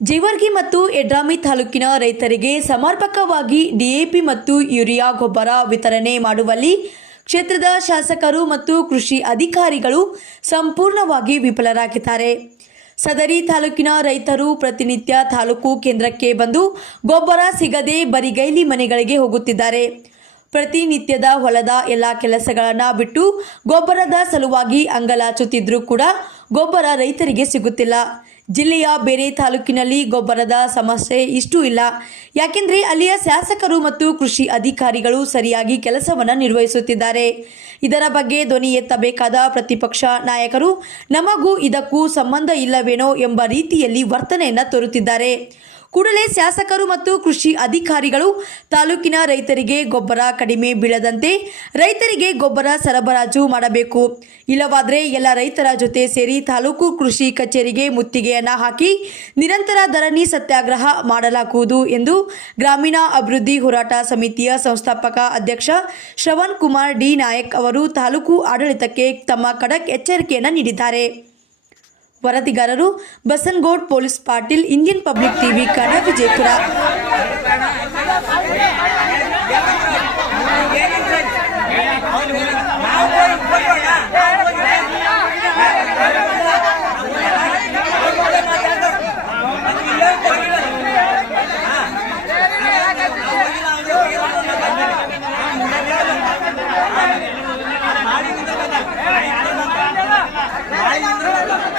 ಜೇವರ್ಗಿ ಮತ್ತು ಎಡ್ರಾಮಿ ತಾಲೂಕಿನ ರೈತರಿಗೆ ಸಮರ್ಪಕವಾಗಿ ಡಿಎಪಿ ಮತ್ತು ಯೂರಿಯಾ ಗೊಬ್ಬರ ವಿತರಣೆ ಮಾಡುವಲ್ಲಿ ಕ್ಷೇತ್ರದ ಶಾಸಕರು ಮತ್ತು ಕೃಷಿ ಅಧಿಕಾರಿಗಳು ಸಂಪೂರ್ಣವಾಗಿ ವಿಫಲರಾಗಿದ್ದಾರೆ. ಸದರಿ ತಾಲೂಕಿನ ರೈತರು ಪ್ರತಿನಿತ್ಯ ತಾಲೂಕು ಕೇಂದ್ರಕ್ಕೆ ಬಂದು ಗೊಬ್ಬರ ಸಿಗದೆ ಬರಿಗೈಲಿ ಮನೆಗಳಿಗೆ ಹೋಗುತ್ತಿದ್ದಾರೆ. ಪ್ರತಿನಿತ್ಯದ ಹೊಲದ ಎಲ್ಲ ಕೆಲಸಗಳನ್ನು ಬಿಟ್ಟು ಗೊಬ್ಬರದ ಸಲುವಾಗಿ ಅಂಗಲಾಚುತ್ತಿದ್ರೂ ಕೂಡ ಗೊಬ್ಬರ ರೈತರಿಗೆ ಸಿಗುತ್ತಿಲ್ಲ. ಜಿಲ್ಲೆಯ ಬೇರೆ ತಾಲೂಕಿನಲ್ಲಿ ಗೊಬ್ಬರದ ಸಮಸ್ಯೆ ಇಷ್ಟೂ ಇಲ್ಲ. ಯಾಕೆಂದರೆ ಅಲ್ಲಿಯ ಶಾಸಕರು ಮತ್ತು ಕೃಷಿ ಅಧಿಕಾರಿಗಳು ಸರಿಯಾಗಿ ಕೆಲಸವನ್ನು ನಿರ್ವಹಿಸುತ್ತಿದ್ದಾರೆ. ಇದರ ಬಗ್ಗೆ ಧ್ವನಿ ಎತ್ತಬೇಕಾದ ಪ್ರತಿಪಕ್ಷ ನಾಯಕರು, ನಮಗೂ ಇದಕ್ಕೂ ಸಂಬಂಧ ಇಲ್ಲವೇನೋ ಎಂಬ ರೀತಿಯಲ್ಲಿ ವರ್ತನೆಯನ್ನು ತೋರುತ್ತಿದ್ದಾರೆ. ಕೂಡಲೇ ಶಾಸಕರು ಮತ್ತು ಕೃಷಿ ಅಧಿಕಾರಿಗಳು ತಾಲೂಕಿನ ರೈತರಿಗೆ ಗೊಬ್ಬರ ಕಡಿಮೆ ಬೀಳದಂತೆ ರೈತರಿಗೆ ಗೊಬ್ಬರ ಸರಬರಾಜು ಮಾಡಬೇಕು. ಇಲ್ಲವಾದರೆ ಎಲ್ಲ ರೈತರ ಜೊತೆ ಸೇರಿ ತಾಲೂಕು ಕೃಷಿ ಕಚೇರಿಗೆ ಮುತ್ತಿಗೆಯನ್ನು ಹಾಕಿ ನಿರಂತರ ಧರಣಿ ಸತ್ಯಾಗ್ರಹ ಮಾಡಲಾಗುವುದು ಎಂದು ಗ್ರಾಮೀಣ ಅಭಿವೃದ್ಧಿ ಹೋರಾಟ ಸಮಿತಿಯ ಸಂಸ್ಥಾಪಕ ಅಧ್ಯಕ್ಷ ಶ್ರವಣ್ ಕುಮಾರ್ ಡಿ ನಾಯಕ್ ಅವರು ತಾಲೂಕು ಆಡಳಿತಕ್ಕೆ ತಮ್ಮ ಖಡಕ್ ಎಚ್ಚರಿಕೆಯನ್ನು ನೀಡಿದ್ದಾರೆ. ವರದಿಗಾರರು Basanagoud police Patil Indian public TV Kannada Vijayapura ನೀವು